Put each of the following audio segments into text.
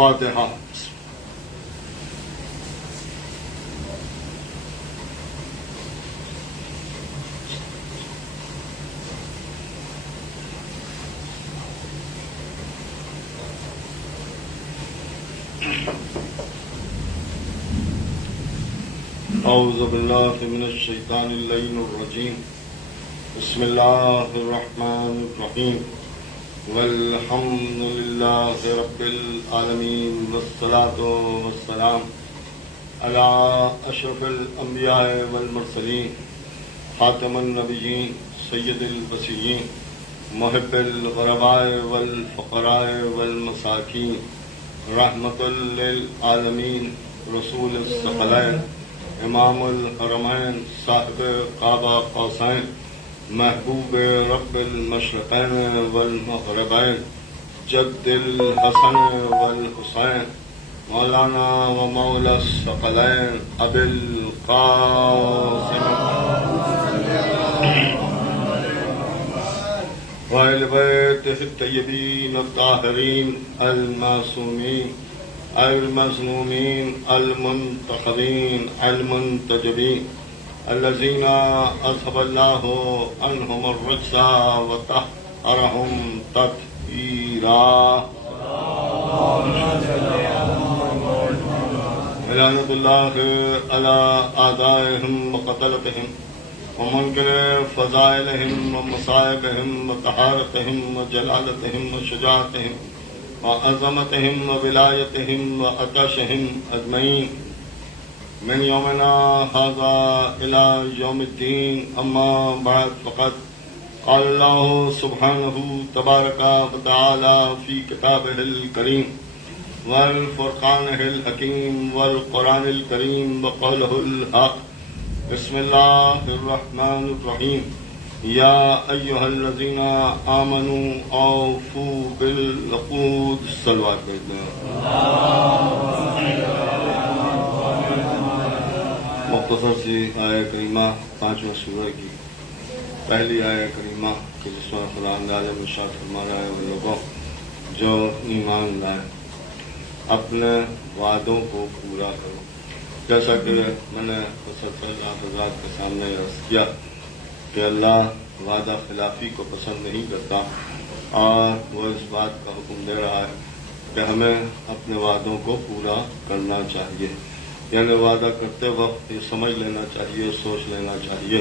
فاتحہ۔ اعوذ باللہ من الشیطان اللعین الرجیم، بسم اللہ الرحمن الرحیم، والحمد للہ رب العالمین، والصلاة والسلام علی اشرف الانبیاء والمرسلین، خاتم النبیین، سید البشرین، محب الغرباء والفقراء والمساکین، رحمت للعالمین، رسول الثقلین، امام الحرمین، صاحب قاب قوسین، محبوب رب المشرقین والمغربین، جد الحسن والحسین، مولانا و مولا الثقلین، ابی القاسم وآل بیتہ الطیبین الطاہرین المعصومین المظلومین المنتخبین المنتجبین، الذین اذهب اللہ عنہم الرجس وطہرہم تطہیرا۔ لعنۃ اللہ علی اعدائہم وقتلتہم ومنکر فضائلہم ومصائبہم وطہارتہم وجلالتہم وشجاعتہم وعظمتہم وولایتہم وعطشہم اجمعین، من یومنا ھذا الی یوم الدین، اما بعد، فقد قال اللہ سبحانہ تبارک وتعالی فی کتابہ الکریم والفرقانہ الحکیم والقرآن الکریم وقولہ الحق۔ بسم اللہ الرحمن الرحیم، یا ایہا الذین آمنوا اوفوا بالعقود، صلوات کرتے ہیں۔ مختصر سی آیہ کریمہ، 5واں سورہ کی پہلی آیہ کریمہ کہ جس میں خدا اندازہ میں ارشاد فرما رہا ہے، وہ لوگوں جو ایمان لائے اپنے وعدوں کو پورا کرو۔ جیسا کہ میں نے مسلسل آپ حضرات کے سامنے عرض کیا کہ اللہ وعدہ خلافی کو پسند نہیں کرتا، اور وہ اس بات کا حکم دے رہا ہے کہ ہمیں اپنے وعدوں کو پورا کرنا چاہیے، یعنی وعدہ کرتے وقت یہ سمجھ لینا چاہیے، سوچ لینا چاہیے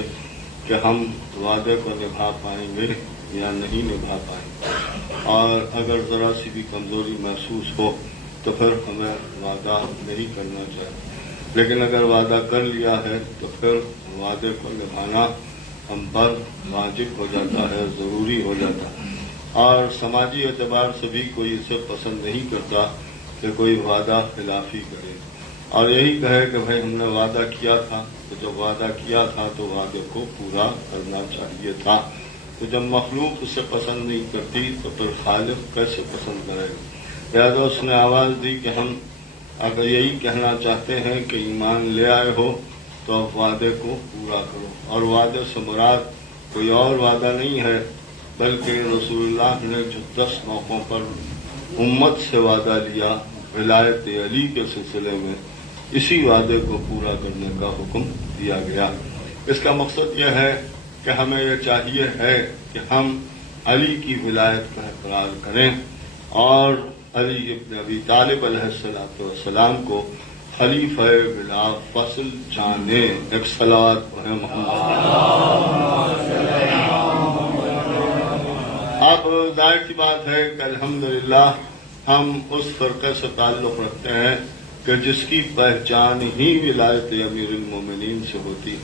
کہ ہم وعدے کو نبھا پائیں گے یا نہیں نبھا پائیں گے، اور اگر ذرا سی بھی کمزوری محسوس ہو تو پھر ہمیں وعدہ نہیں کرنا چاہیے، لیکن اگر وعدہ کر لیا ہے تو پھر وعدے کو نبھانا ہم پر واجب ہو جاتا ہے، ضروری ہو جاتا ہے، اور سماجی اعتبار سے بھی کوئی اسے پسند نہیں کرتا کہ کوئی وعدہ خلافی کرے، اور یہی کہے کہ بھائی ہم نے وعدہ کیا تھا، تو جب وعدہ کیا تھا تو وعدے کو پورا کرنا چاہیے تھا۔ تو جب مخلوق اسے پسند نہیں کرتی تو پھر خالق کیسے پسند کرے گا؟ لہٰذا اس نے آواز دی کہ ہم اگر یہی کہنا چاہتے ہیں کہ ایمان لے آئے ہو تو اب وعدے کو پورا کرو، اور وعدے سے مراد کوئی اور وعدہ نہیں ہے بلکہ رسول اللہ نے جو 10 موقعوں پر امت سے وعدہ لیا ولایت علی کے سلسلے میں، اسی وعدے کو پورا کرنے کا حکم دیا گیا۔ اس کا مقصد یہ ہے کہ ہمیں یہ چاہیے ہے کہ ہم علی کی ولایت کا اقرار کریں اور علی ابن ابی طالب علیہ السلام کو خلیفہ بلا فصل جانے۔ ایک صلوات پڑھیں محمد۔ اب ظاہر سی بات ہے کہ الحمدللہ ہم اس فرقے سے تعلق رکھتے ہیں کہ جس کی پہچان ہی ولایت امیر المومنین سے ہوتی ہے،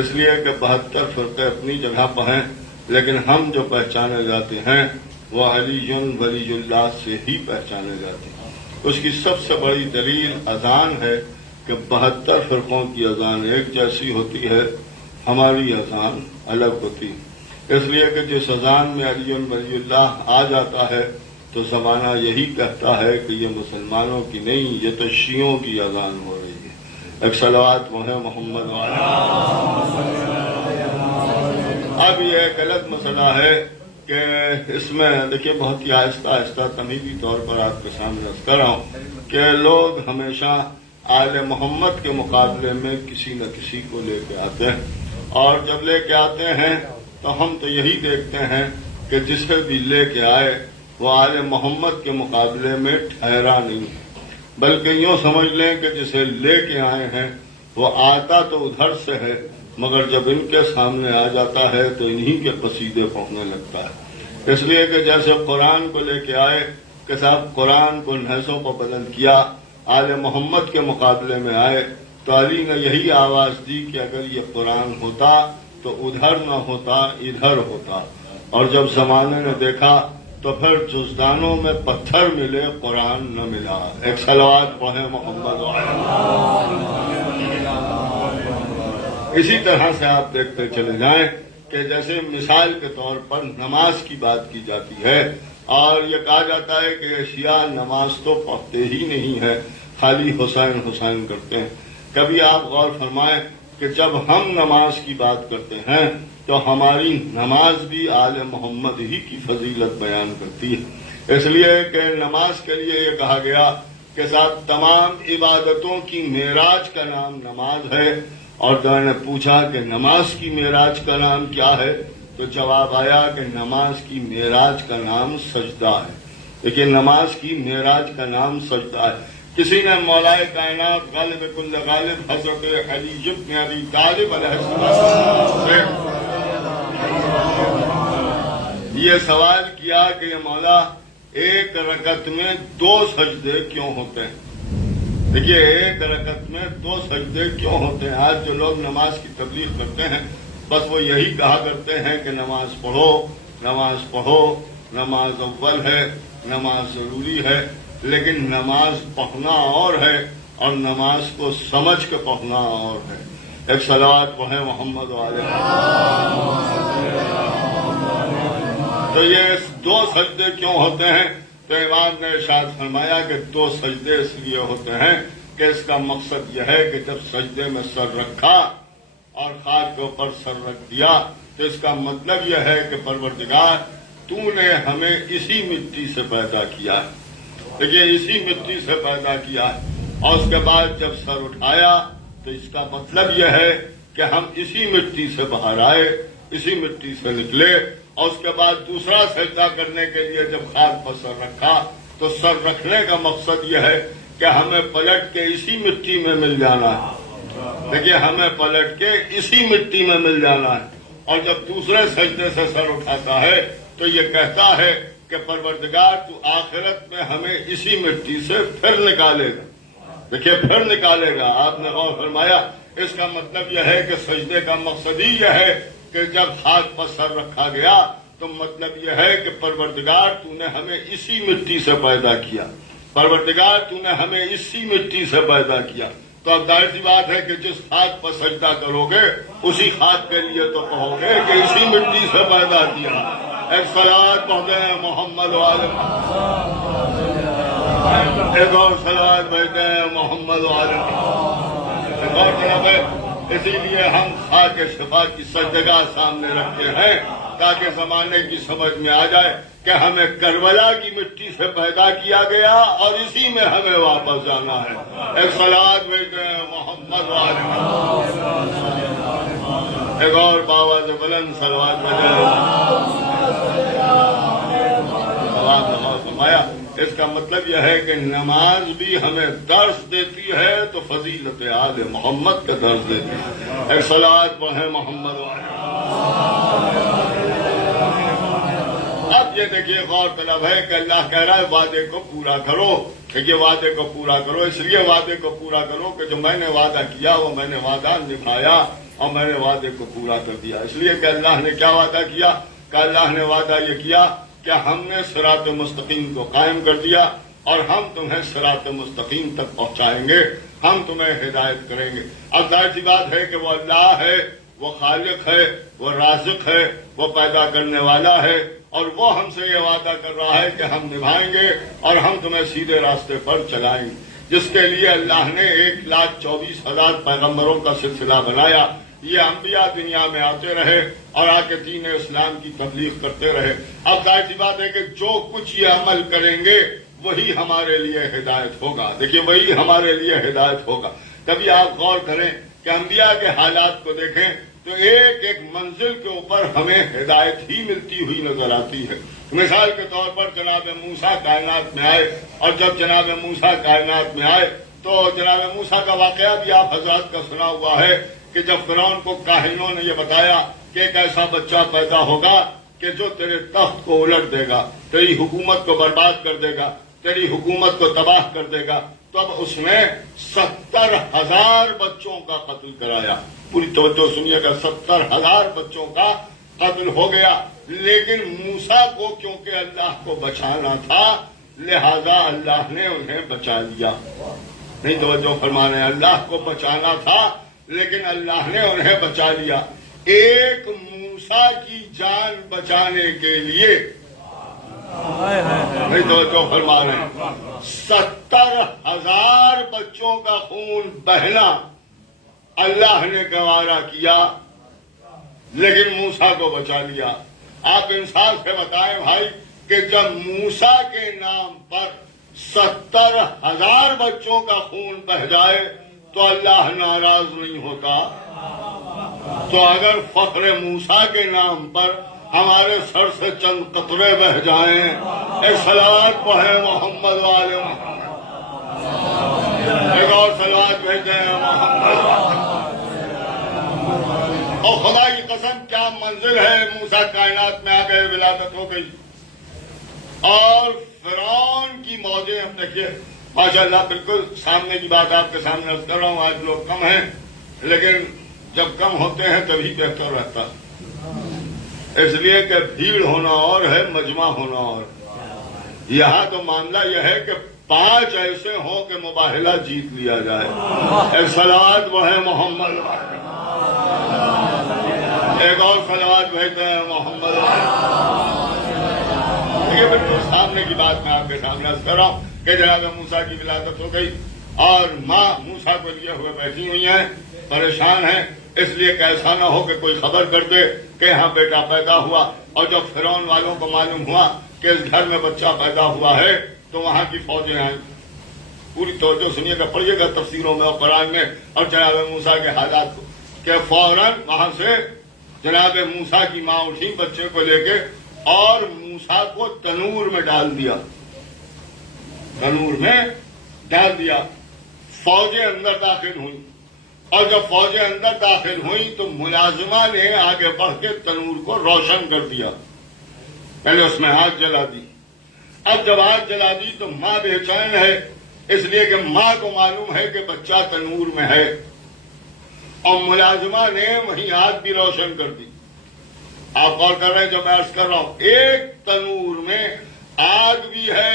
اس لیے کہ 72 فرقے اپنی جگہ پر ہیں، لیکن ہم جو پہچانے جاتے ہیں وہ علی ولی اللہ سے ہی پہچانے جاتے ہیں۔ اس کی سب سے بڑی دلیل اذان ہے کہ 72 فرقوں کی اذان ایک جیسی ہوتی ہے، ہماری اذان الگ ہوتی ہے، اس لیے کہ جس اذان میں علی ولی اللہ آ جاتا ہے تو زمانہ یہی کہتا ہے کہ یہ مسلمانوں کی نہیں، یہ تو شیعوں کی اذان ہو رہی ہے۔ ایک صلوات محمد۔ اب یہ ایک الگ مسئلہ ہے کہ اس میں دیکھیے بہت ہی آہستہ آہستہ تمہیدی طور پر آپ کے سامنے عرض کر رہا ہوں کہ لوگ ہمیشہ آل محمد کے مقابلے میں کسی نہ کسی کو لے کے آتے ہیں، اور جب لے کے آتے ہیں تو ہم تو یہی دیکھتے ہیں کہ جسے بھی لے کے آئے وہ آل محمد کے مقابلے میں ٹھہرا نہیں، بلکہ یوں سمجھ لیں کہ جسے لے کے آئے ہیں وہ آتا تو ادھر سے ہے، مگر جب ان کے سامنے آ جاتا ہے تو انہی کے قصیدے پڑھنے لگتا ہے۔ اس لیے کہ جیسے قرآن کو لے کے آئے کہ صاحب قرآن کو نہسوں کو بلند کیا، آل محمد کے مقابلے میں آئے تو علی نے یہی آواز دی کہ اگر یہ قرآن ہوتا تو ادھر نہ ہوتا ادھر ہوتا، اور جب زمانے نے دیکھا تو پھر جزدانوں میں پتھر ملے قرآن نہ ملا۔ ایک صلوات پڑھیں محمد اسی طرح سے آپ دیکھتے چلے جائیں کہ جیسے مثال کے طور پر نماز کی بات کی جاتی ہے اور یہ کہا جاتا ہے کہ شیعہ نماز تو پڑھتے ہی نہیں ہے، خالی حسین حسین کرتے ہیں۔ کبھی آپ غور فرمائیں کہ جب ہم نماز کی بات کرتے ہیں تو ہماری نماز بھی آل محمد ہی کی فضیلت بیان کرتی ہے، اس لیے کہ نماز کے لیے یہ کہا گیا کہ صاحب تمام عبادتوں کی معراج کا نام نماز ہے، اور تو میں نے پوچھا کہ نماز کی معراج کا نام کیا ہے تو جواب آیا کہ نماز کی معراج کا نام سجدہ ہے۔ دیکھیے نماز کی معراج کا نام سجدہ ہے۔ کسی نے مولائے کائنات غالب کل غالب حضرت علی بن ابی طالب علیہ السلام سے یہ سوال کیا کہ یہ مولا ایک رکعت میں 2 سجدے کیوں ہوتے ہیں؟ دیکھیے ایک رکعت میں 2 سجدے کیوں ہوتے ہیں؟ آج جو لوگ نماز کی تبلیغ کرتے ہیں بس وہ یہی کہا کرتے ہیں کہ نماز پڑھو نماز پڑھو، نماز اول ہے، نماز ضروری ہے، لیکن نماز پڑھنا اور ہے اور نماز کو سمجھ کے پڑھنا اور ہے۔ ایک صلوات پڑھیں محمد علیہ۔ تو یہ 2 سجدے کیوں ہوتے ہیں؟ تو امام نے ارشاد فرمایا کہ 2 سجدے اس لیے ہوتے ہیں کہ اس کا مقصد یہ ہے کہ جب سجدے میں سر رکھا اور خاک کے اوپر سر رکھ دیا تو اس کا مطلب یہ ہے کہ پروردگار تو نے ہمیں اسی مٹی سے پیدا کیا ہے، دیکھیے اسی مٹی سے پیدا کیا ہے، اور اس کے بعد جب سر اٹھایا تو اس کا مطلب یہ ہے کہ ہم اسی مٹی سے باہر آئے، اسی مٹی سے نکلے، اور اس کے بعد دوسرا سجدہ کرنے کے لیے جب خاک پر سر رکھا تو سر رکھنے کا مقصد یہ ہے کہ ہمیں پلٹ کے اسی مٹی میں مل جانا ہے، دیکھیے ہمیں پلٹ کے اسی مٹی میں مل جانا ہے، اور جب دوسرے سجدے سے سر اٹھاتا ہے تو یہ کہتا ہے کہ پروردگار تو آخرت میں ہمیں اسی مٹی سے پھر نکالے گا، دیکھیے پھر نکالے گا۔ آپ نے غور فرمایا اس کا مطلب یہ ہے کہ سجدے کا مقصد ہی یہ ہے کہ جب خاک پر سر رکھا گیا تو مطلب یہ ہے کہ پروردگار تو نے ہمیں اسی مٹی سے پیدا کیا، پروردگار تو نے ہمیں اسی مٹی سے پیدا کیا۔ تو اب ظاہر سی بات ہے کہ جس خاک پر سجدہ کرو گے اسی خاک کے لیے تو کہو گے کہ اسی مٹی سے پیدا کیا۔ ایک صلوات پڑھتے ہیں محمد والے، ایک اور صلوات پڑھتے ہیں محمد والے، ایک اور طرف ہے۔ اسی لیے ہم خاک شفا کی سجدگاہ سامنے رکھتے ہیں تاکہ زمانے کی سمجھ میں آ جائے کہ ہمیں کربلا کی مٹی سے پیدا کیا گیا اور اسی میں ہمیں واپس جانا ہے۔ ایک صلوات بھیجتے ہیں محمد والے، ایک اور بابا سے بلند صلوات فرمایا۔ اس کا مطلب یہ ہے کہ نماز بھی ہمیں درس دیتی ہے تو فضیلت آل محمد کا درس دیتی ہے۔ ایک صلوات پڑھیں محمد والے۔ اب یہ دیکھیے غور طلب ہے کہ اللہ کہہ رہا ہے وعدے کو پورا کرو، دیکھیے وعدے کو پورا کرو، اس لیے وعدے کو پورا کرو کہ جو میں نے وعدہ کیا وہ میں نے وعدہ نبھایا اور میں نے وعدے کو پورا کر دیا۔ اس لیے کہ اللہ نے کیا وعدہ کیا کہ اللہ نے وعدہ یہ کیا کہ ہم نے صراط مستقیم کو قائم کر دیا اور ہم تمہیں صراط مستقیم تک پہنچائیں گے، ہم تمہیں ہدایت کریں گے۔ اب ظاہر سی بات ہے کہ وہ اللہ ہے، وہ خالق ہے، وہ رازق ہے، وہ پیدا کرنے والا ہے، اور وہ ہم سے یہ وعدہ کر رہا ہے کہ ہم نبھائیں گے اور ہم تمہیں سیدھے راستے پر چلائیں گے، جس کے لیے اللہ نے 1,24,000 پیغمبروں کا سلسلہ بنایا، یہ انبیاء دنیا میں آتے رہے اور آ کے دین اسلام کی تبلیغ کرتے رہے. اب ظاہر سی بات ہے کہ جو کچھ یہ عمل کریں گے وہی ہمارے لیے ہدایت ہوگا. دیکھیے وہی ہمارے لیے ہدایت ہوگا. کبھی آپ غور کریں کہ انبیاء کے حالات کو دیکھیں تو ایک ایک منزل کے اوپر ہمیں ہدایت ہی ملتی ہوئی نظر آتی ہے. مثال کے طور پر جناب موسیٰ کائنات میں آئے اور جب جناب موسیٰ کائنات میں آئے تو جناب موسیٰ کا واقعہ بھی آپ حضرات کا سنا ہوا ہے کہ جب فرعون کو کاہنوں نے یہ بتایا کہ ایک ایسا بچہ پیدا ہوگا کہ جو تیرے تخت کو الٹ دے گا، تیری حکومت کو برباد کر دے گا، تیری حکومت کو تباہ کر دے گا، تو اب اس نے 70,000 بچوں کا قتل کرایا. پوری توجہ سنیے گا، 70,000 بچوں کا قتل ہو گیا. لیکن موسیٰ کو کیونکہ اللہ کو بچانا تھا لہذا اللہ نے انہیں بچا لیا. نہیں توجہ فرما رہے ہیں، اللہ کو بچانا تھا لیکن اللہ نے انہیں بچا لیا. ایک موسیٰ کی جان بچانے کے لیے نہیں توجہ فرما رہے ہیں 70,000 بچوں کا خون بہنا اللہ نے گوارا کیا لیکن موسیٰ کو بچا لیا. آپ انصاف سے بتائیں بھائی کہ جب موسیٰ کے نام پر 70,000 بچوں کا خون بہ جائے تو اللہ ناراض نہیں ہوتا. تو اگر فخر موسیٰ کے نام پر ہمارے سر سے چند قطرے بہ جائیں، ایک صلوات پڑھیں محمد والے محمد، ایک اور صلوات بھیجیں محمد. اور خدا کی قسم کیا منزل ہے، موسیٰ کائنات میں آ گئے، ولادت ہو گئی. اور فرعون کی موجیں ہم دیکھیے ماشاء اللہ بالکل سامنے کی بات آپ کے سامنے عرض کر رہا ہوں. آج لوگ کم ہیں لیکن جب کم ہوتے ہیں تبھی بہتر رہتا، اس لیے کہ بھیڑ ہونا اور ہے، مجمع ہونا اور. یہاں تو معاملہ یہ ہے کہ 5 ایسے ہوں کہ مباہلہ جیت لیا جائے. ایک صلوات وہ ہے محمد، ایک اور صلوات بھیجتے ہیں محمد. یہ بالکل سامنے کی بات میں آپ کے سامنے عرض کر رہا ہوں کہ جناب موسیٰ کی ولادت ہو گئی اور ماں موسیٰ کو لیے ہوئے بیٹھی ہوئی ہیں، پریشان ہیں، اس لیے کہ ایسا نہ ہو کہ کوئی خبر کر دے کہ یہاں بیٹا پیدا ہوا. اور جب فرعون والوں کو معلوم ہوا کہ اس گھر میں بچہ پیدا ہوا ہے تو وہاں کی فوجیں آئیں. پوری توجہ سنیے گا، پڑھیے گا تفسیروں میں اور قرآن میں اور جناب موسیٰ کے حالات کو کہ فوراً وہاں سے جناب موسیٰ کی ماں اٹھی بچے کو لے کے اور موسیٰ کو تنور میں ڈال دیا، تنور میں ڈال دیا. فوجیں اندر داخل ہوئیں اور جب فوجیں اندر داخل ہوئیں تو ملازمہ نے آگے بڑھ کے تنور کو روشن کر دیا. پہلے اس میں آگ جلا دی. اب جب آگ جلا دی تو ماں بے چین ہے، اس لیے کہ ماں کو معلوم ہے کہ بچہ تنور میں ہے، اور ملازمہ نے وہیں آگ بھی روشن کر دی. آپ غور کر رہے ہیں جو میں عرض کر رہا ہوں، ایک تنور میں آگ بھی ہے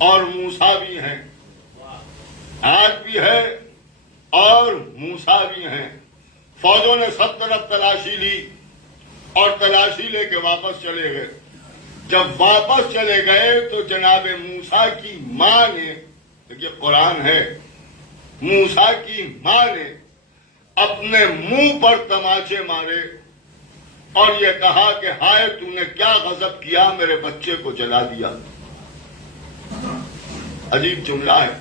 اور موسیٰ بھی ہیں، آگ بھی ہے اور موسیٰ بھی ہیں. فوجوں نے سب طرف تلاشی لی اور تلاشی لے کے واپس چلے گئے. جب واپس چلے گئے تو جناب موسیٰ کی ماں نے، دیکھیے قرآن ہے، موسیٰ کی ماں نے اپنے منہ پر تماچے مارے اور یہ کہا کہ ہائے تو نے کیا غضب کیا، میرے بچے کو جلا دیا. عجیب جملہ ہے.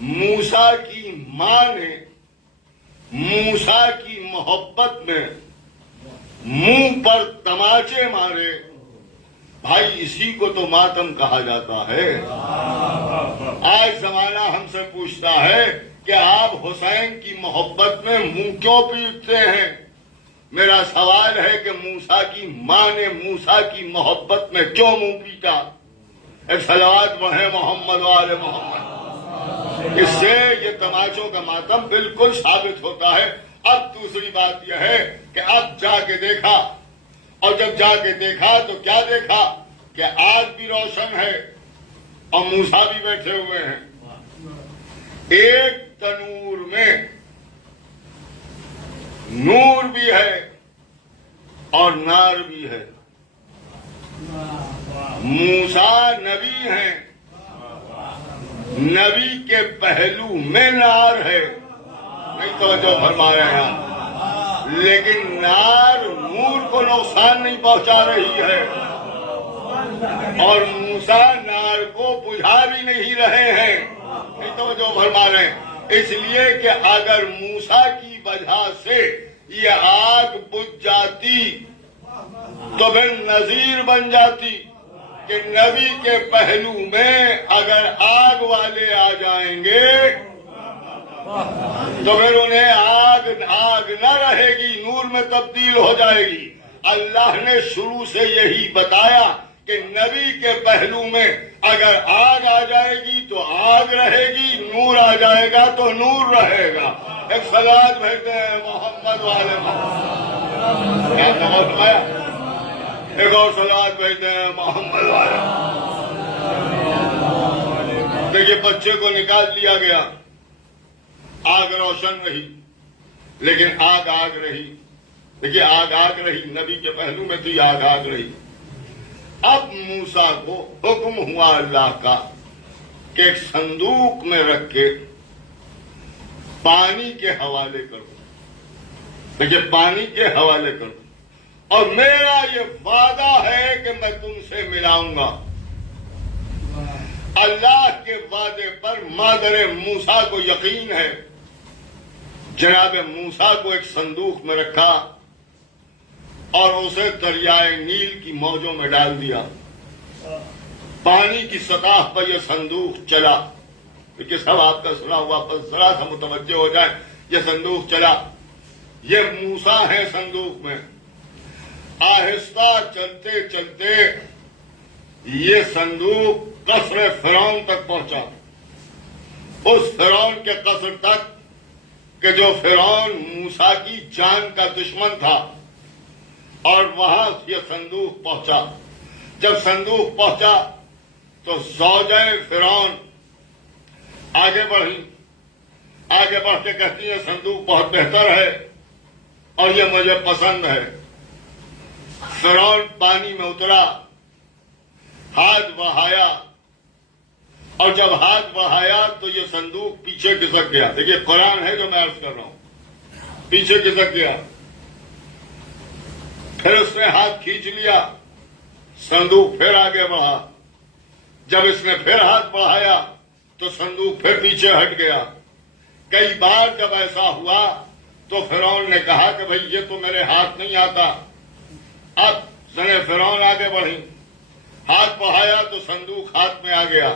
موسیٰ کی ماں نے موسیٰ کی محبت میں منہ پر تماچے مارے. بھائی اسی کو تو ماتم کہا جاتا ہے. آج زمانہ ہم سے پوچھتا ہے کہ آپ حسین کی محبت میں منہ کیوں پیٹتے ہیں. میرا سوال ہے کہ موسیٰ کی ماں نے موسیٰ کی محبت میں کیوں منہ پیٹا. ایک صلوات وہ ہے محمد والے محمد. اس سے یہ تماچوں کا ماتم بالکل ثابت ہوتا ہے. اب دوسری بات یہ ہے کہ اب جا کے دیکھا، اور جب جا کے دیکھا تو کیا دیکھا کہ آگ بھی روشن ہے اور موسیٰ بھی بیٹھے ہوئے ہیں. ایک تنور میں نور بھی ہے اور نار بھی ہے. موسیٰ نبی ہیں، نبی کے پہلو میں نار ہے. نہیں توجہ فرما رہے ہیں. لیکن نار نور کو نقصان نہیں پہنچا رہی ہے، اور موسیٰ نار کو بجھا بھی نہیں رہے ہیں، نہیں توجہ فرما رہے ہیں، اس لیے کہ اگر موسیٰ کی وجہ سے یہ آگ بجھ جاتی تو پھر نذیر بن جاتی کہ نبی کے پہلو میں اگر آگ والے آ جائیں گے تو پھر انہیں آگ نہ رہے گی، نور میں تبدیل ہو جائے گی۔ اللہ نے شروع سے یہی بتایا کہ نبی کے پہلو میں اگر آگ آ جائے گی تو آگ رہے گی، نور آ جائے گا تو نور رہے گا۔ ایک صلوات بھیجتے ہیں محمد والے محمد، کیا سمجھ آیا؟ ایک اور صلوات بھیجتے ہیں محمد والے۔ دیکھیے بچے کو نکال لیا گیا، آگ روشن رہی لیکن آگ رہی، دیکھیے آگ رہی، نبی کے پہلو میں تھی آگ رہی۔ اب موسیٰ کو حکم ہوا اللہ کا کہ ایک صندوق میں رکھ کے پانی کے حوالے کر دو، دیکھیے پانی کے حوالے کر دو، اور میرا یہ وعدہ ہے کہ میں تم سے ملاؤں گا۔ اللہ کے وعدے پر مادر موسیٰ کو یقین ہے۔ جناب موسیٰ کو ایک صندوق میں رکھا اور اسے دریائے نیل کی موجوں میں ڈال دیا۔ پانی کی سطح پر یہ صندوق چلا، کہ سب آپ کا سنا ہوا، بس ذرا سا متوجہ ہو جائے، یہ صندوق چلا، یہ موسیٰ ہے صندوق میں۔ آہستہ چلتے چلتے یہ صندوق قصر فرعون تک پہنچا، اس فرعون کے قصر تک کہ جو فرعون موسیٰ کی جان کا دشمن تھا، اور وہاں یہ صندوق پہنچا۔ جب صندوق پہنچا تو زوجہ فرعون آگے بڑھی، آگے بڑھ کے کہتی ہے صندوق بہت بہتر ہے اور یہ مجھے پسند ہے۔ فرعون پانی میں اترا، ہاتھ بڑھایا، اور جب ہاتھ بڑھایا تو یہ صندوق پیچھے کھسک گیا۔ دیکھیے قرآن ہے جو میں عرض کر رہا ہوں، پیچھے کھسک گیا۔ پھر اس نے ہاتھ کھینچ لیا، صندوق پھر آگے بڑھا۔ جب اس نے پھر ہاتھ بڑھایا تو صندوق پھر پیچھے ہٹ گیا۔ کئی بار جب ایسا ہوا تو فرعون نے کہا کہ بھئی یہ تو میرے ہاتھ نہیں آتا۔ اب زنے فرعون آگے بڑھی، ہاتھ بڑھایا تو صندوق ہاتھ میں آ گیا۔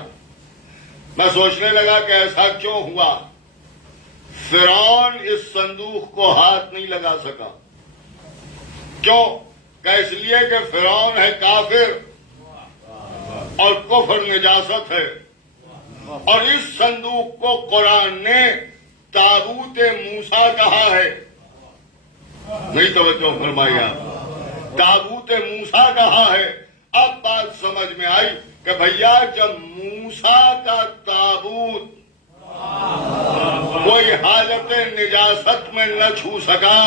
میں سوچنے لگا کہ ایسا کیوں ہوا؟ فرعون اس صندوق کو ہاتھ نہیں لگا سکا۔ کیوں؟ کہ اس لیے کہ فرعون ہے کافر اور کفر نجاست ہے، اور اس صندوق کو قرآن نے تابوت موسیٰ کہا ہے۔ نہیں توجہ فرمائی آپ، تابوت موسیٰ کہا ہے۔ اب بات سمجھ میں آئی کہ بھیا جب موسیٰ کا تابوت کوئی حالت نجاست میں نہ چھو سکا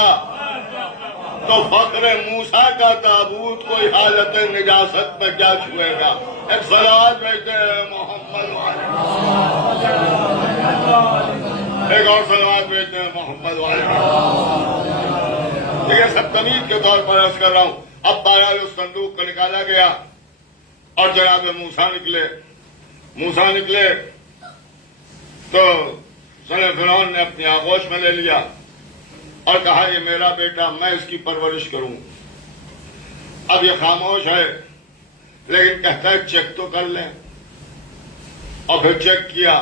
تو فخر موسیٰ کا تابوت کوئی حالت نجاست میں کیا چھوئے گا؟ ایک صلوات بھیجتے ہیں محمد والے، ایک اور صلوات بھیجتے ہیں محمد والے۔ یہ سب تمیز کے طور پر عرض کر رہا ہوں۔ اب بہرحال اس صندوق کو نکالا گیا اور جناب موسیٰ نکلے تو سن فرعون نے اپنی آغوش میں لے لیا اور کہا یہ میرا بیٹا، میں اس کی پرورش کروں۔ اب یہ خاموش ہے لیکن کہتا ہے چیک تو کر لیں، اور پھر چیک کیا،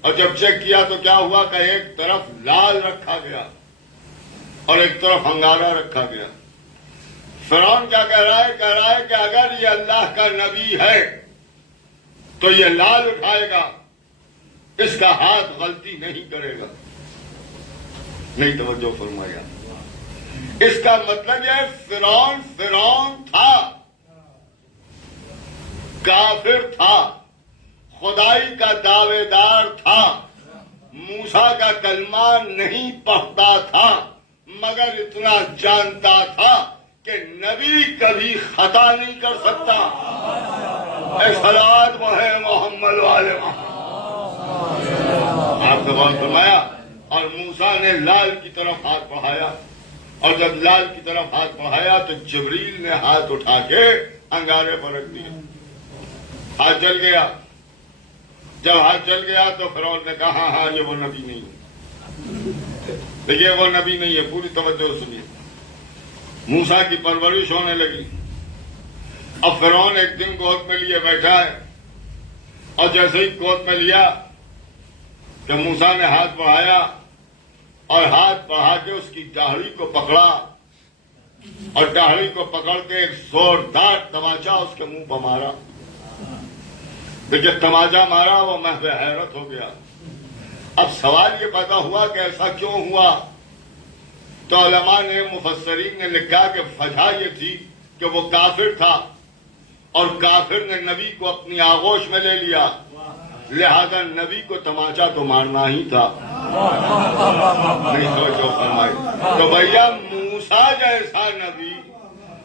اور جب چیک کیا تو کیا ہوا کہ ایک طرف لال رکھا گیا اور ایک طرف انگارہ رکھا گیا۔ فرعون کیا کہہ رہا ہے کہ اگر یہ اللہ کا نبی ہے تو یہ لال اٹھائے گا، اس کا ہاتھ غلطی نہیں کرے گا۔ نہیں توجہ فرمایا۔ اس کا مطلب یہ فرعون تھا، کافر تھا، خدائی کا دعوے دار تھا، موسیٰ کا کلمہ نہیں پڑھتا تھا، مگر اتنا جانتا تھا کہ نبی کبھی خطا نہیں کر سکتا۔ اے صلوات ہے محمد والے آپ نے بات فرمایا۔ اور موسیٰ نے لال کی طرف ہاتھ بڑھایا اور جب لال کی طرف ہاتھ بڑھایا تو جبریل نے ہاتھ اٹھا کے انگارے پر رکھ دیا، ہاتھ جل گیا۔ جب ہاتھ جل گیا تو فرعون نے کہا ہاں یہ وہ نبی نہیں ہے، دیکھیے وہ نبی نہیں ہے، پوری توجہ سنیے۔ موسیٰ کی پرورش ہونے لگی۔ اب فرعون ایک دن گود میں لیے بیٹھا ہے، اور جیسے ہی گود میں لیا کہ موسیٰ نے ہاتھ بڑھایا اور ہاتھ بڑھا کے اس کی داڑھی کو پکڑا، اور داڑھی کو پکڑ کے ایک زوردار تماچا اس کے منہ پر مارا۔ دیکھیے تماچا مارا، وہ محو حیرت ہو گیا۔ اب سوال یہ پیدا ہوا کہ ایسا کیوں ہوا؟ تو علماء نے، مفسرین نے لکھا کہ وجہ یہ تھی کہ وہ کافر تھا، اور کافر نے نبی کو اپنی آغوش میں لے لیا، لہذا نبی کو تماچا تو مارنا ہی تھا۔ نہیں سوچو فرمائی تو بھیا موسیٰ جیسا نبی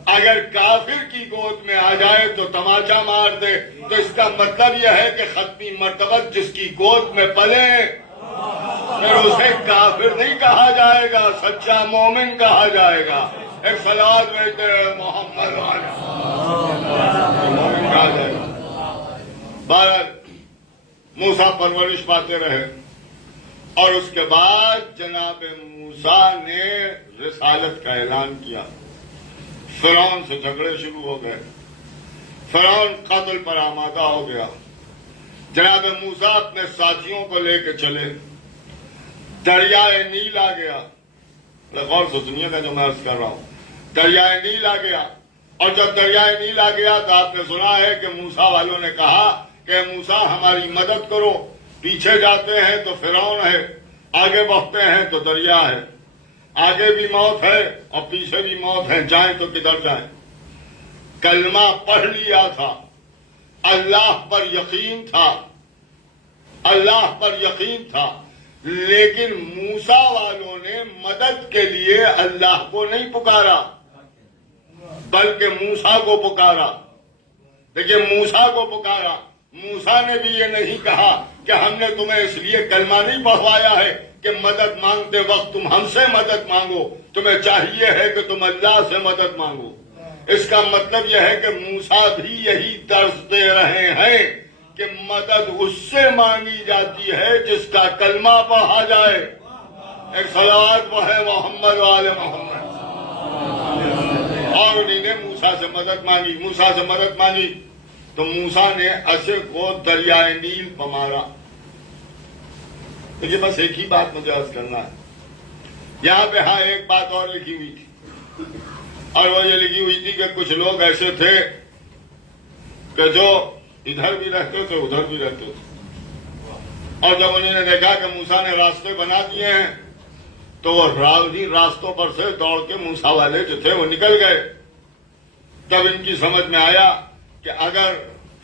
اگر کافر کی گود میں آ جائے تو تماچا مار دے، تو اس کا مطلب یہ ہے کہ ختمی مرتبت جس کی گود میں پلے پھر اسے کافر نہیں کہا جائے گا، سچا مومن کہا جائے گا۔ ایک صلوات بھیجتے محمد مومن کہا جائے گا۔ بہرحال موسیٰ پرورش پاتے رہے، اور اس کے بعد جناب موسیٰ نے رسالت کا اعلان کیا۔ فرعون سے جھگڑے شروع ہو گئے، فرعون قتل پر آمادہ ہو گیا۔ جناب موسیٰ اپنے ساتھیوں کو لے کے چلے، دریائے نیل آ گیا۔ غور سے سنیے گا جو میں عرض کر رہا ہوں۔ دریائے نیل آ گیا، اور جب دریائے نیل آ گیا تو آپ نے سنا ہے کہ موسیٰ والوں نے کہا کہ موسیٰ ہماری مدد کرو، پیچھے جاتے ہیں تو فرعون ہے، آگے بڑھتے ہیں تو دریا ہے، آگے بھی موت ہے اور پیچھے بھی موت ہے، جائیں تو کدھر جائیں۔ کلمہ پڑھ لیا تھا، اللہ پر یقین تھا، اللہ پر یقین تھا، لیکن موسیٰ والوں نے مدد کے لیے اللہ کو نہیں پکارا بلکہ موسیٰ کو پکارا۔ دیکھیے موسیٰ کو پکارا، موسیٰ نے بھی یہ نہیں کہا کہ ہم نے تمہیں اس لیے کلمہ نہیں پڑھوایا ہے کہ مدد مانگتے وقت تم ہم سے مدد مانگو، تمہیں چاہیے ہے کہ تم اللہ سے مدد مانگو۔ اس کا مطلب یہ ہے کہ موسیٰ بھی یہی درس دے رہے ہیں کہ مدد اس سے مانگی جاتی ہے جس کا کلمہ پڑھا جائے۔ ایک صلوات وہ ہے محمد وآل محمد۔ اور انہیں نے موسیٰ سے مدد مانگی، موسیٰ سے مدد مانگی تو موسیٰ نے اسے کو دریائے نیل پر مارا۔ مجھے بس ایک ہی بات مجھے عرض کرنا ہے، یہاں پہ ہاں ایک بات اور لکھی ہوئی تھی، اور وہ یہ لکھی ہوئی تھی کہ کچھ لوگ ایسے تھے کہ جو ادھر بھی رہتے تھے ادھر بھی رہتے تھے، اور جب انہوں نے دیکھا کہ موسیٰ نے راستے بنا دیے ہیں تو وہ راستوں پر سے دوڑ کے موسیٰ والے جو تھے وہ نکل گئے۔ تب ان کی سمجھ میں آیا کہ اگر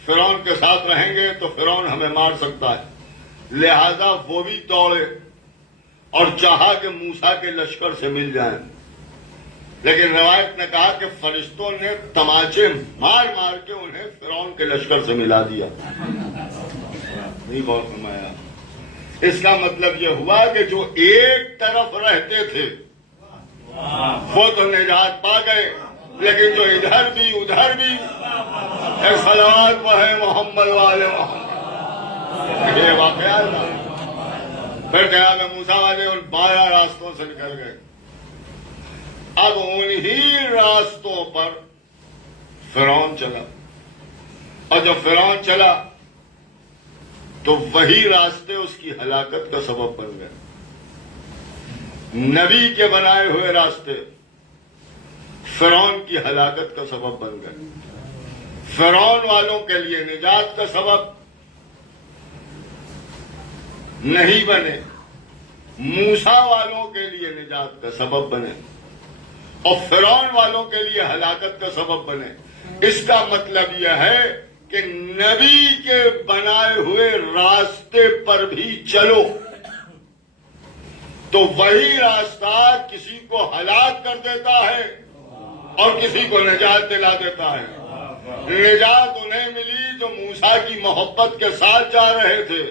فرعون کے ساتھ رہیں گے تو فرعون ہمیں مار سکتا ہے، لہذا وہ بھی دوڑے اور چاہا کہ موسیٰ کے لشکر سے مل جائیں، لیکن روایت نے کہا کہ فرشتوں نے تماچے مار مار کے انہیں فرعون کے لشکر سے ملا دیا۔ نہیں غور فرمایا؟ اس کا مطلب یہ ہوا کہ جو ایک طرف رہتے تھے وہ تو نجات پا گئے، لیکن جو ادھر بھی ادھر بھی، صلوات وہ ہے محمد والے محمد۔ یہ واقعہ تھا۔ پھر جناب موسیٰ والے ان 12 راستوں سے نکل گئے۔ اب انہی راستوں پر فرعون چلا، اور جب فرعون چلا تو وہی راستے اس کی ہلاکت کا سبب بن گئے۔ نبی کے بنائے ہوئے راستے فرعون کی ہلاکت کا سبب بن گئے۔ فرعون والوں کے لیے نجات کا سبب نہیں بنے، موسیٰ والوں کے لیے نجات کا سبب بنے، اور فرعون والوں کے لیے ہلاکت کا سبب بنے۔ اس کا مطلب یہ ہے کہ نبی کے بنائے ہوئے راستے پر بھی چلو تو وہی راستہ کسی کو ہلاک کر دیتا ہے اور کسی کو نجات دلا دیتا ہے۔ نجات انہیں ملی جو موسیٰ کی محبت کے ساتھ جا رہے تھے،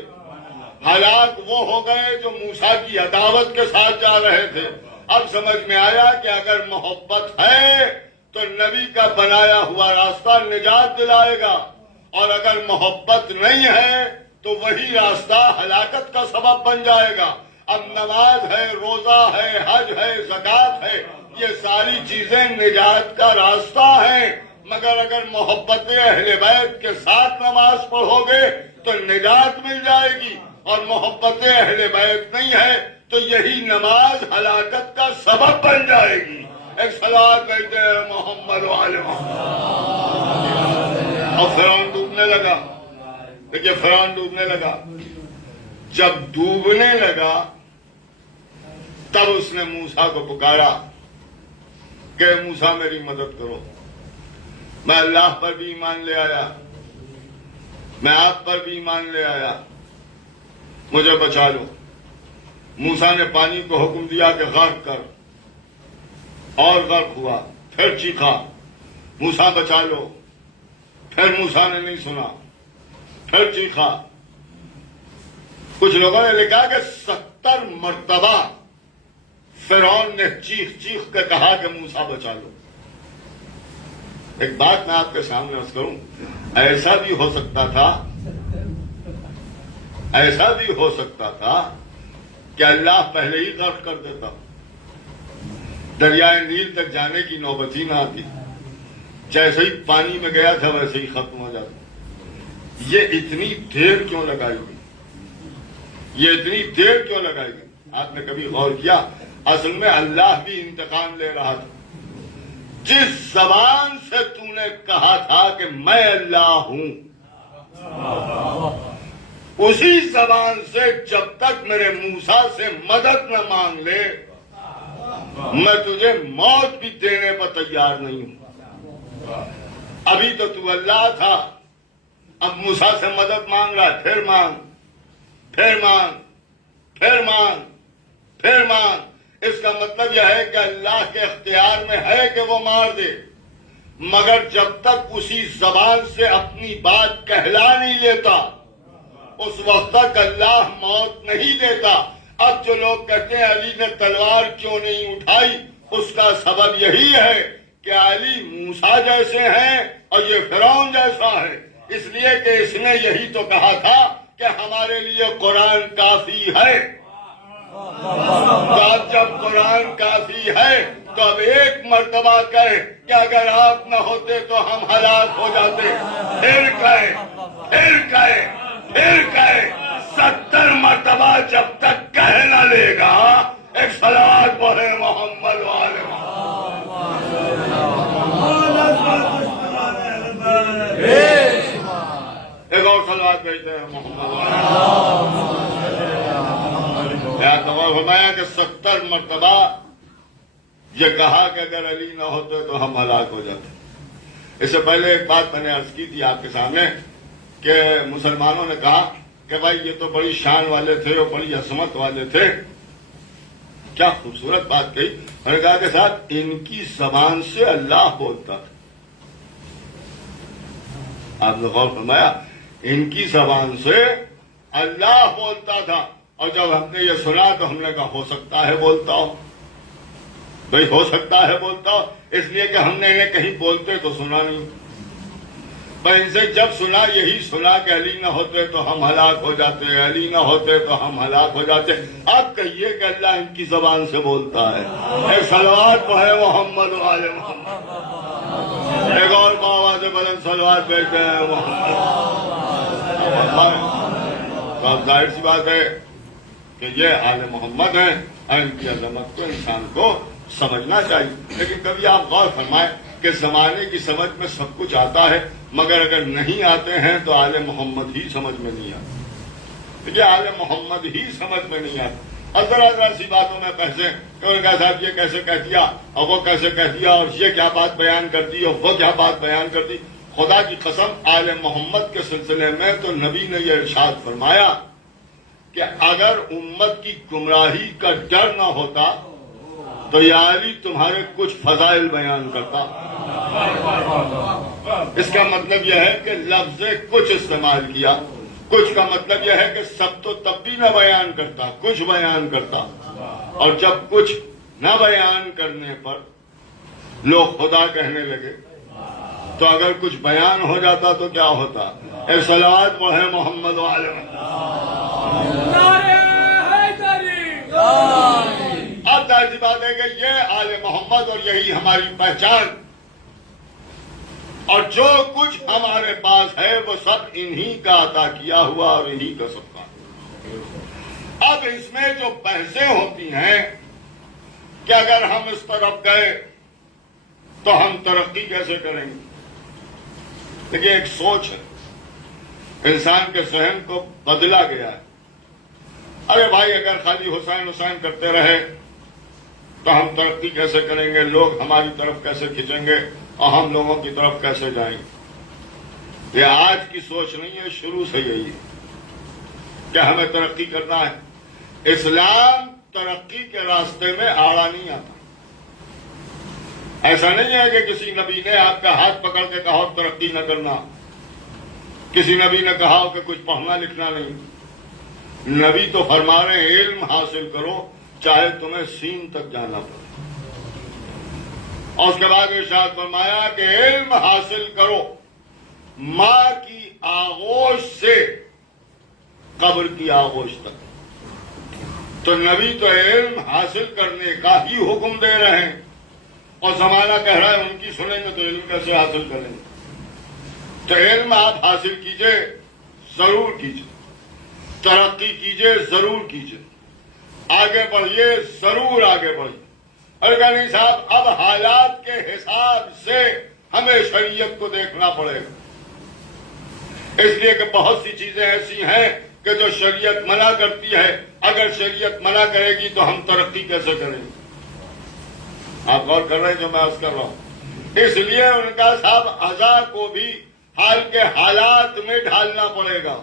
ہلاک وہ ہو گئے جو موسیٰ کی عداوت کے ساتھ جا رہے تھے۔ اب سمجھ میں آیا کہ اگر محبت ہے تو نبی کا بنایا ہوا راستہ نجات دلائے گا، اور اگر محبت نہیں ہے تو وہی راستہ ہلاکت کا سبب بن جائے گا۔ اب نماز ہے، روزہ ہے، حج ہے، زکوٰۃ ہے، یہ ساری چیزیں نجات کا راستہ ہیں، مگر اگر محبت اہل بیت کے ساتھ نماز پڑھو گے تو نجات مل جائے گی، اور محبت اہل بیت نہیں ہے تو یہی نماز ہلاکت کا سبب بن جائے گی۔ ایک صلوات کہتے ہیں محمد وعلی محمد۔ اور فرعون ڈوبنے لگا، دیکھیے فرعون ڈوبنے لگا، جب ڈوبنے لگا تب اس نے موسیٰ کو پکارا کہ موسیٰ میری مدد کرو، میں اللہ پر بھی ایمان لے آیا، میں آپ پر بھی ایمان لے آیا، مجھے بچا لو۔ موسیٰ نے پانی کو حکم دیا کہ غرق کر، اور غرق ہوا، پھر چیخا موسیٰ بچا لو، پھر موسیٰ نے نہیں سنا، پھر چیخا۔ کچھ لوگوں نے لکھا کہ 70 مرتبہ فرعون نے چیخ چیخ کے کہا کہ موسیٰ بچا لو۔ ایک بات میں آپ کے سامنے عرض کروں، ایسا بھی ہو سکتا تھا کہ اللہ پہلے ہی غرق کر دیتا، دریائے نیل تک جانے کی نوبت ہی نہ آتی، جیسے ہی پانی میں گیا تھا ویسے ہی ختم ہو جاتا۔ یہ اتنی دیر کیوں لگائی گئی؟ یہ اتنی دیر کیوں لگائی گئی؟ آپ نے کبھی غور کیا؟ اصل میں اللہ بھی انتقام لے رہا تھا۔ جس زبان سے تو نے کہا تھا کہ میں اللہ ہوں، اسی زبان سے جب تک میرے موسیٰ سے مدد نہ مانگ لے میں تجھے موت بھی دینے پر تیار نہیں ہوں۔ ابھی تو تو اللہ تھا، اب موسیٰ سے مدد مانگ رہا ہے، پھر مانگ، پھر مانگ، پھر مانگ، پھر مانگ۔ اس کا مطلب یہ ہے کہ اللہ کے اختیار میں ہے کہ وہ مار دے، مگر جب تک اسی زبان سے اپنی بات کہلا نہیں لیتا اس وقت تک اللہ موت نہیں دیتا۔ اب جو لوگ کہتے ہیں علی نے تلوار کیوں نہیں اٹھائی، اس کا سبب یہی ہے کہ علی موسیٰ جیسے ہیں اور یہ فرعون جیسا ہے، اس لیے کہ اس نے یہی تو کہا تھا کہ ہمارے لیے قرآن کافی ہے۔ تو اب جب قرآن کافی ہے تو اب ایک مرتبہ کہے کہ اگر آپ نہ ہوتے تو ہم ہلاک ہو جاتے، پھر کہے، پھر کہے، پھر کہے، 70 مرتبہ جب تک کہہ نہ لے گا۔ ایک صلوات پڑھے محمد والے ایک اور صلوات بھیجتے ہیں محمد والے۔ فرمایا کہ 70 مرتبہ یہ کہا کہ اگر علی نہ ہوتے تو ہم ہلاک ہو جاتے۔ اس سے پہلے ایک بات میں نے عرض کی تھی آپ کے سامنے کہ مسلمانوں نے کہا کہ بھائی یہ تو بڑی شان والے تھے اور بڑی عظمت والے تھے۔ کیا خوبصورت بات کہی، میں نے کہا کہ صاحب ان کی زبان سے اللہ بولتا تھا۔ آپ نے غور فرمایا، ان کی زبان سے اللہ بولتا تھا، اور جب ہم نے یہ سنا تو ہم نے کہا ہو سکتا ہے بولتا ہو، بھائی ہو سکتا ہے بولتا ہو، اس لیے کہ ہم نے انہیں کہیں بولتے تو سنا نہیں۔ پر ان سے جب سنا یہی سنا کہ علی نہ ہوتے تو ہم ہلاک ہو جاتے، علی نہ ہوتے تو ہم ہلاک ہو جاتے۔ اب کہیے کہ اللہ ان کی زبان سے بولتا ہے۔ ایک صلوات پڑھے محمد والے محمد، ایک اور آواز بلند صلوات بھیجتے ہیں محمد۔ تو اب ظاہر سی بات ہے کہ یہ آل محمد ہیں، ان کی عظمت کو انسان کو سمجھنا چاہیے۔ لیکن کبھی آپ غور فرمائیں کہ زمانے کی سمجھ میں سب کچھ آتا ہے، مگر اگر نہیں آتے ہیں تو آل محمد ہی سمجھ میں نہیں آتا۔ یہ آل محمد ہی سمجھ میں نہیں آتا۔ اور ذرا سی باتوں میں پیسے کہ انہوں نے کہا صاحب یہ کیسے کہہ دیا اور وہ کیسے کہہ دیا اور یہ کیا بات بیان کر دی اور وہ کیا بات بیان کر دی۔ خدا کی قسم آل محمد کے سلسلے میں تو نبی نے یہ ارشاد فرمایا کہ اگر امت کی گمراہی کا ڈر نہ ہوتا تو یہ علی تمہارے کچھ فضائل بیان کرتا۔ اس کا مطلب یہ ہے کہ لفظ کچھ استعمال کیا۔ کچھ کا مطلب یہ ہے کہ سب تو تب بھی نہ بیان کرتا، کچھ بیان کرتا، اور جب کچھ نہ بیان کرنے پر لوگ خدا کہنے لگے، تو اگر کچھ بیان ہو جاتا تو کیا ہوتا؟ اے صلوات پڑھے محمد والے۔ اب ظاہر سی بات ہے کہ یہ آل محمد اور یہی ہماری پہچان، اور جو کچھ ہمارے پاس ہے وہ سب انہی کا عطا کیا ہوا اور انہی کا سب کا۔ اب اس میں جو بحثیں ہوتی ہیں کہ اگر ہم اس طرف گئے تو ہم ترقی کیسے کریں گے؟ دیکھیے، ایک سوچ ہے، انسان کے ذہن کو بدلا گیا ہے۔ ارے بھائی، اگر خالی حسین حسین کرتے رہے تو ہم ترقی کیسے کریں گے؟ لوگ ہماری طرف کیسے کھینچیں گے اور ہم لوگوں کی طرف کیسے جائیں گے؟ یہ آج کی سوچ نہیں ہے، شروع سے یہی ہے کہ ہمیں ترقی کرنا ہے۔ اسلام ترقی کے راستے میں آڑا نہیں آتا۔ ایسا نہیں ہے کہ کسی نبی نے آپ کا ہاتھ پکڑ کے کہا ہو ترقی نہ کرنا، کسی نبی نے کہا ہو کہ کچھ پڑھنا لکھنا نہیں۔ نبی تو فرما رہے ہیں علم حاصل کرو چاہے تمہیں سین تک جانا پڑے، اور اس کے بعد ارشاد فرمایا کہ علم حاصل کرو ماں کی آغوش سے قبر کی آغوش تک۔ تو نبی تو علم حاصل کرنے کا ہی حکم دے رہے ہیں، اور زمانہ کہہ رہا ہے ان کی سنیں گے تو علم کیسے حاصل کریں گے؟ تو علم آپ حاصل کیجئے، ضرور کیجئے، ترقی کیجئے، ضرور کیجئے، آگے بڑھیے، ضرور آگے بڑھیے۔ اور کہ نہیں صاحب، اب حالات کے حساب سے ہمیں شریعت کو دیکھنا پڑے گا، اس لیے کہ بہت سی چیزیں ایسی ہیں کہ جو شریعت منع کرتی ہے۔ اگر شریعت منع کرے گی تو ہم ترقی کیسے کریں گے؟ آپ غور کر رہے ہیں جو میں عرض کر رہا ہوں؟ اس لیے ان کا صاحب عزا کو بھی حال کے حالات میں ڈھالنا پڑے گا۔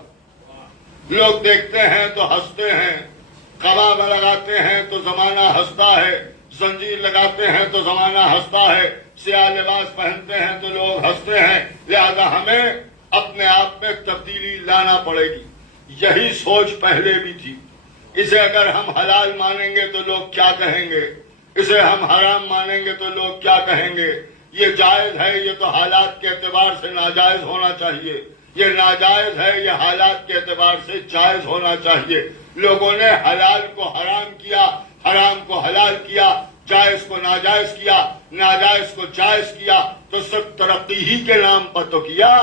لوگ دیکھتے ہیں تو ہنستے ہیں، قبا میں لگاتے ہیں تو زمانہ ہنستا ہے، زنجیر لگاتے ہیں تو زمانہ ہنستا ہے، سیاہ لباس پہنتے ہیں تو لوگ ہنستے ہیں۔ لہذا ہمیں اپنے آپ میں تبدیلی لانا پڑے گی۔ یہی سوچ پہلے بھی تھی۔ اسے اگر ہم حلال مانیں گے تو لوگ کیا کہیں گے، اسے ہم حرام مانیں گے تو لوگ کیا کہیں گے، یہ جائز ہے یہ تو حالات کے اعتبار سے ناجائز ہونا چاہیے، یہ ناجائز ہے یہ حالات کے اعتبار سے جائز ہونا چاہیے۔ لوگوں نے حلال کو حرام کیا، حرام کو حلال کیا، جائز کو ناجائز کیا، ناجائز کو جائز کیا، تو سب ترقی ہی کے نام پر تو کیا۔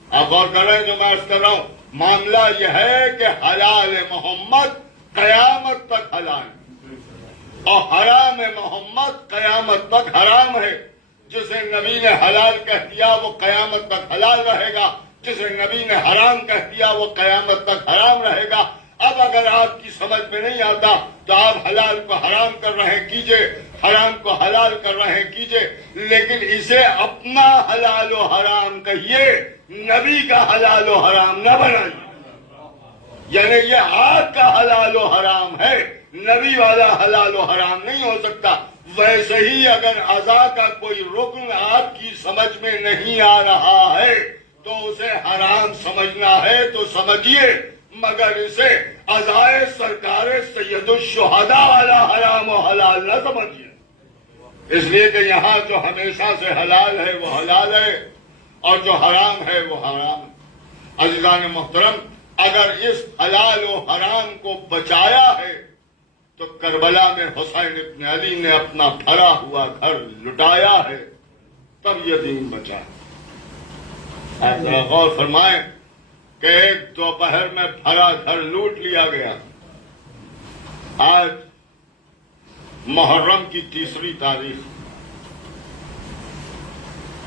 آپ غور کر رہے ہیں جو میں عرض کر رہا ہوں؟ معاملہ یہ ہے کہ حلال محمد قیامت تک حلال اور حرام محمد قیامت تک حرام ہے۔ جسے نبی نے حلال کہہ دیا وہ قیامت تک حلال رہے گا، جسے نبی نے حرام کہہ دیا وہ قیامت تک حرام رہے گا۔ اب اگر آپ کی سمجھ میں نہیں آتا تو آپ حلال کو حرام کر رہے کیجئے، حرام کو حلال کر رہے کیجئے، لیکن اسے اپنا حلال و حرام کہیے، نبی کا حلال و حرام نہ بنائیے۔ یعنی یہ آپ کا حلال و حرام ہے، نبی والا حلال و حرام نہیں ہو سکتا۔ ویسے ہی اگر عزا کا کوئی رکن آپ کی سمجھ میں نہیں آ رہا ہے تو اسے حرام سمجھنا ہے تو سمجھیے، مگر اسے عزائے سرکار سید الشہداء والا حرام و حلال نہ سمجھیے۔ اس لیے کہ یہاں جو ہمیشہ سے حلال ہے وہ حلال ہے، اور جو حرام ہے وہ حرام ہے۔ عزیزان محترم، اگر اس حلال و حرام کو بچایا ہے تو کربلا میں حسین ابن علی نے اپنا بھرا ہوا گھر لٹایا ہے، تب یہ دین بچا ہے۔ آپ ذرا غور فرمائیں کہ ایک دوپہر میں بھرا گھر لوٹ لیا گیا۔ آج محرم کی 3 تاریخ،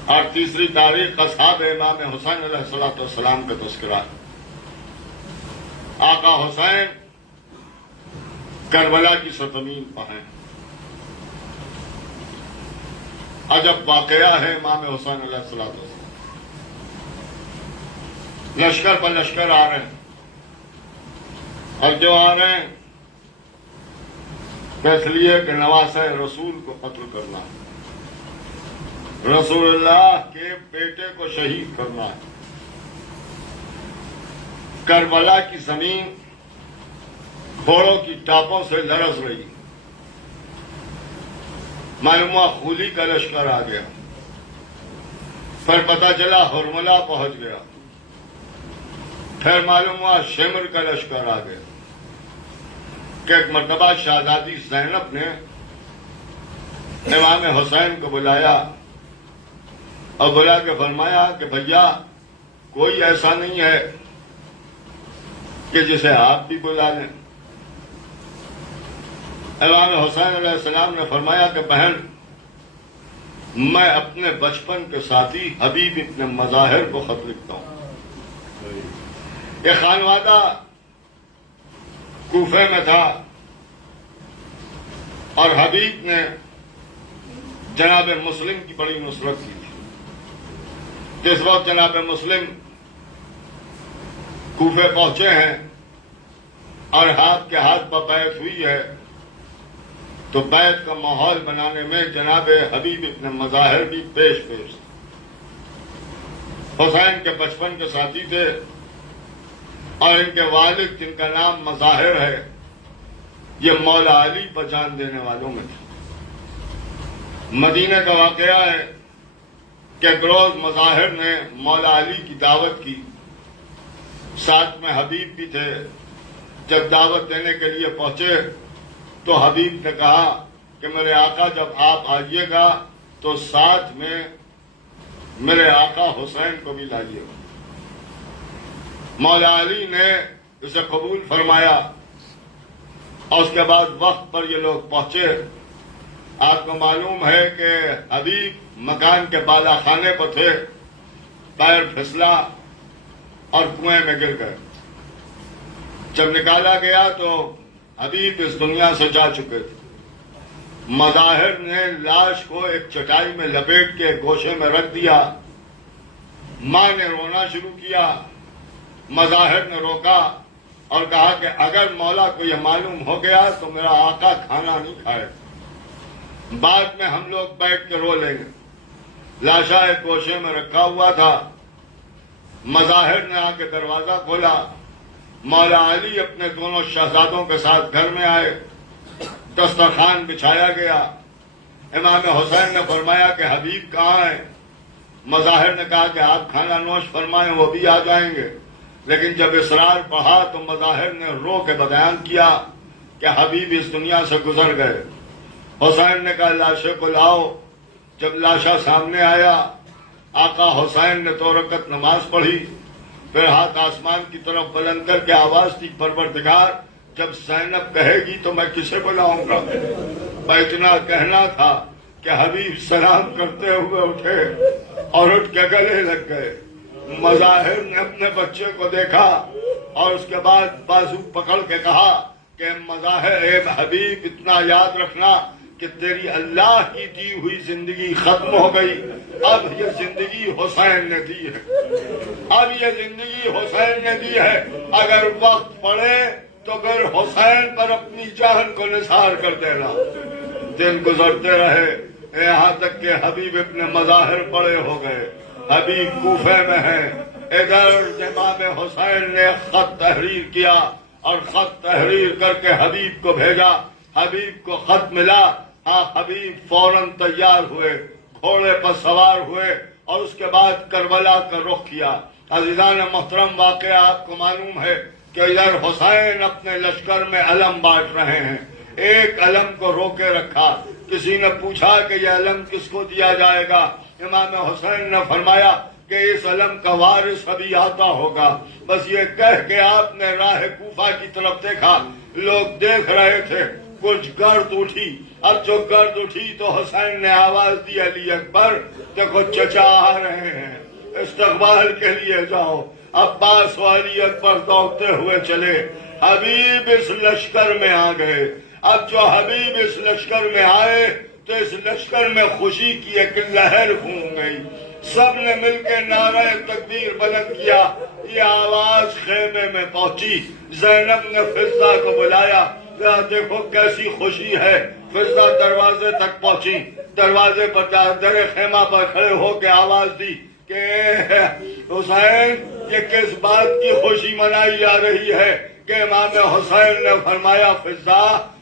اور 3 تاریخ اصحاب امام حسین علیہ السلام کا تذکرہ ہے۔ آقا حسین کربلا کی سرزمین پر ہیں۔ عجب واقعہ ہے امام حسین علیہ السلام، لشکر پر لشکر آ رہے ہیں، اور جو آ رہے ہیں تو اس لیے کہ نواسہ رسول کو قتل کرنا ہے، رسول اللہ کے بیٹے کو شہید کرنا ہے۔ کربلا کی زمین گھوڑوں کی ٹاپوں سے لرز رہی، معلوم ہوا خولی کا لشکر آ گیا، پھر پتہ چلا ہرملا پہنچ گیا، پھر معلوم ہوا شمر کا لشکر آ گیا کہ ایک مرتبہ شہزادی زینب نے امام حسین کو بلایا اور بلا کے فرمایا کہ بھیا کوئی ایسا نہیں ہے کہ جسے آپ بھی بلا لیں۔ امام حسین علیہ السلام نے فرمایا کہ بہن، میں اپنے بچپن کے ساتھی حبیب ابن مظاہر کو خط لکھتا ہوں۔ یہ خانوادہ کوفے میں تھا اور حبیب نے جناب مسلم کی بڑی نصرت کی تھی۔ جس وقت جناب مسلم کوفے پہنچے ہیں اور ہاتھ کے ہاتھ پر بیعت ہوئی ہے، تو بیعت کا ماحول بنانے میں جناب حبیب ابن مظاہر بھی پیش تھے۔ حسین کے بچپن کے ساتھی تھے اور ان کے والد جن کا نام مظاہر ہے یہ مولا علی پر جان دینے والوں میں تھے۔ مدینہ کا واقعہ ہے کہ ایک روز مظاہر نے مولا علی کی دعوت کی، ساتھ میں حبیب بھی تھے۔ جب دعوت دینے کے لیے پہنچے تو حبیب نے کہا کہ میرے آقا جب آپ آئیے گا تو ساتھ میں میرے آقا حسین کو بھی لائیے گا۔ مولا علی نے اسے قبول فرمایا اور اس کے بعد وقت پر یہ لوگ پہنچے۔ آپ کو معلوم ہے کہ حبیب مکان کے بالا خانے پر تھے، پیر پھسلا اور کنویں میں گر گئے۔ جب نکالا گیا تو حبیب اس دنیا سے جا چکے تھے۔ مظاہر نے لاش کو ایک چٹائی میں لپیٹ کے گوشے میں رکھ دیا۔ ماں نے رونا شروع کیا، مظاہر نے روکا اور کہا کہ اگر مولا کو یہ معلوم ہو گیا تو میرا آقا کھانا نہیں کھائے، بعد میں ہم لوگ بیٹھ کے رو لیں گے۔ لاشا ایک گوشے میں رکھا ہوا تھا۔ مظاہر نے آ کے دروازہ کھولا، مولا علی اپنے دونوں شہزادوں کے ساتھ گھر میں آئے، دسترخوان بچھایا گیا۔ امام حسین نے فرمایا کہ حبیب کہاں ہے؟ مظاہر نے کہا کہ آپ کھانا نوش فرمائیں، وہ بھی آ جائیں گے۔ لیکن جب اصرار بڑھا تو مظاہر نے رو کے بیان کیا کہ حبیب اس دنیا سے گزر گئے۔ حسین نے کہا لاشے کو لاؤ۔ جب لاشا سامنے آیا، آقا حسین نے 2 رکعت نماز پڑھی، پھر ہاتھ آسمان کی طرف بلند کر کے آواز دی، پروردگار جب زینب کہے گی تو میں کسے بلاؤں گا؟ میں اتنا کہنا تھا کہ حبیب سلام کرتے ہوئے اٹھے اور اٹھ کے گلے لگ گئے۔ مظاہر نے اپنے بچے کو دیکھا اور اس کے بعد بازو پکڑ کے کہا کہ مظاہر اے حبیب اتنا یاد رکھنا کہ تیری اللہ کی دی ہوئی زندگی ختم ہو گئی، اب یہ زندگی حسین نے دی ہے، اب یہ زندگی حسین نے دی ہے۔ اگر وقت پڑے تو پھر حسین پر اپنی جان کو نثار کر دینا۔ دن گزرتے رہے یہاں تک کہ حبیب ابن مظاہر بڑے ہو گئے۔ حبیب کوفے میں ہیں، ادھر امام حسین نے خط تحریر کیا اور خط تحریر کر کے حبیب کو بھیجا۔ حبیب کو خط ملا، حبیب فوراً تیار ہوئے، گھوڑے پر سوار ہوئے اور اس کے بعد کربلا کا رخ کیا۔ عزیزان محترم، واقعہ آپ کو معلوم ہے کہ ادھر حسین اپنے لشکر میں علم بانٹ رہے ہیں۔ ایک علم کو روکے رکھا، کسی نے پوچھا کہ یہ علم کس کو دیا جائے گا؟ امام حسین نے فرمایا کہ اس علم کا وارث ابھی آتا ہوگا۔ بس یہ کہہ کے آپ نے راہ کوفہ کی طرف دیکھا، لوگ دیکھ رہے تھے، کچھ گرد اٹھی۔ اب جو گرد اٹھی تو حسین نے آواز دی علی اکبر دیکھو چچا آ رہے ہیں، استقبال کے لیے جاؤ۔ عباس و علی اکبر دوڑتے ہوئے چلے، حبیب اس لشکر میں آ گئے۔ اب جو حبیب اس لشکر میں آئے تو اس لشکر میں خوشی کی ایک لہر گھوم گئی، سب نے مل کے نعرہ تکبیر بلند کیا۔ یہ آواز خیمے میں پہنچی، زینب نے فضہ کو بلایا، دیکھو کیسی خوشی ہے۔ فضہ دروازے تک پہنچی، دروازے پر در خیمہ پر کھڑے ہو کے آواز دی کہ حسین یہ کس بات کی خوشی منائی جا رہی ہے؟ کہ امام حسین نے فرمایا فضہ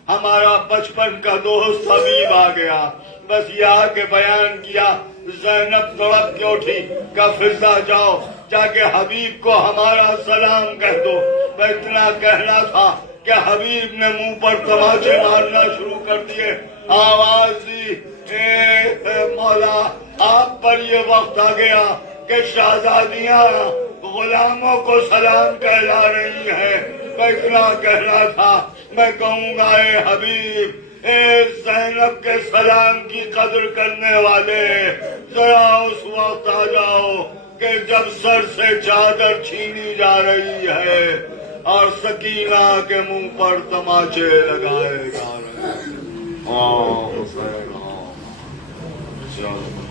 ہمارا بچپن کا دوست حبیب آ گیا، بس یہ آ کے بیان کیا. زینب تڑپ کے اٹھی کہ فضا جاؤ جا کے حبیب کو ہمارا سلام کہہ دو. میں اتنا کہنا تھا کہ حبیب نے منہ پر تماچے مارنا شروع کر دیے. آواز دی اے مولا آپ پر یہ وقت آ گیا کہ شہزادیاں غلاموں کو سلام کہلا رہی ہیں. میں اتنا کہنا تھا میں کہوں گا اے حبیب اے زینب کے سلام کی قدر کرنے والے ذرا اس وقت آ جاؤ کہ جب سر سے چادر چھینی جا رہی ہے اور سکینہ کے منہ پر تماچے لگائے جا رہے ہیں. چلو